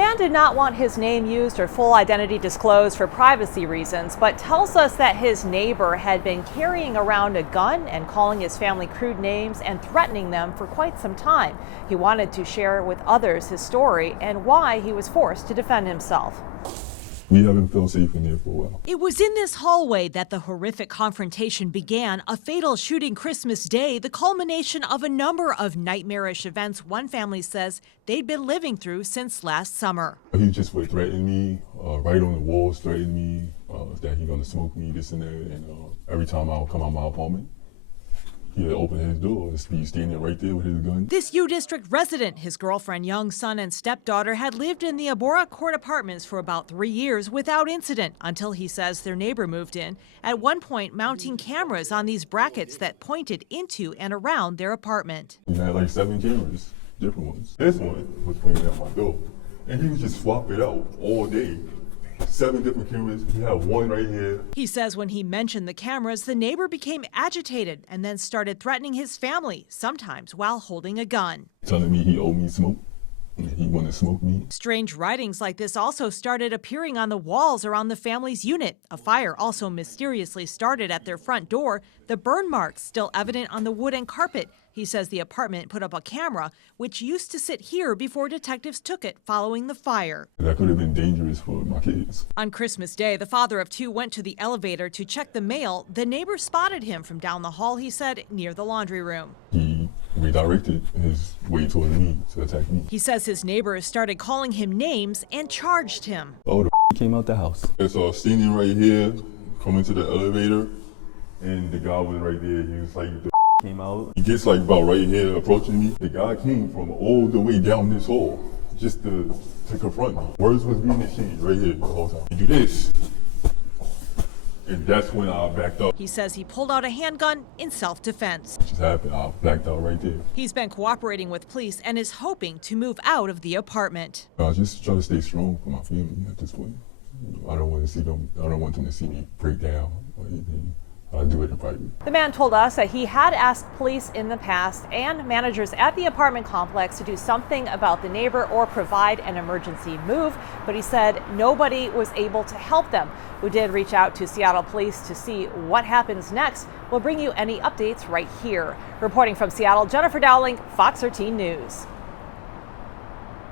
man did not want his name used or full identity disclosed for privacy reasons, but tells us that his neighbor had been carrying around a gun and calling his family crude names and threatening them for quite some time. He wanted to share with others his story and why he was forced to defend himself. We haven't felt safe in there for a while. It was in this hallway that the horrific confrontation began, a fatal shooting Christmas Day, the culmination of a number of nightmarish events one family says they'd been living through since last summer. He just would threaten me, right on the walls, threaten me that he's gonna smoke me, this and that. And every time I would come out my apartment, he'd open his door and be standing right there with his gun. This U District resident, his girlfriend, young son, and stepdaughter had lived in the Abora Court apartments for about 3 years without incident until he says their neighbor moved in, at one point mounting cameras on these brackets that pointed into and around their apartment. We had like 7 cameras, different ones. This one was pointing at my door, and he would just swap it out all day. 7 different cameras. We have one right here. He says when he mentioned the cameras, the neighbor became agitated and then started threatening his family, sometimes while holding a gun. Telling me he owed me smoke, and he wanted to smoke me. Strange writings like this also started appearing on the walls around the family's unit. A fire also mysteriously started at their front door, the burn marks still evident on the wood and carpet. He says the apartment put up a camera, which used to sit here before detectives took it following the fire. That could have been dangerous for my kids. On Christmas Day, the father of 2 went to the elevator to check the mail. The neighbor spotted him from down the hall, he said, near the laundry room. He redirected his way toward me to attack me. He says his neighbors started calling him names and charged him. Oh, the came out the house. So standing right here, coming to the elevator, and the guy was right there. He was like, the came out. He gets like about right here approaching me. The guy came from all the way down this hall just to confront me. Words was being exchanged right here the whole time. You do this. And that's when I backed up. He says he pulled out a handgun in self-defense. It just happened. I backed out right there. He's been cooperating with police and is hoping to move out of the apartment. I just try to stay strong for my family at this point. I don't want them to see me break down or anything. I'll do it in private. The man told us that he had asked police in the past and managers at the apartment complex to do something about the neighbor or provide an emergency move, but he said nobody was able to help them. We did reach out to Seattle police to see what happens next. We'll bring you any updates right here. Reporting from Seattle, Jennifer Dowling, Fox 13 News.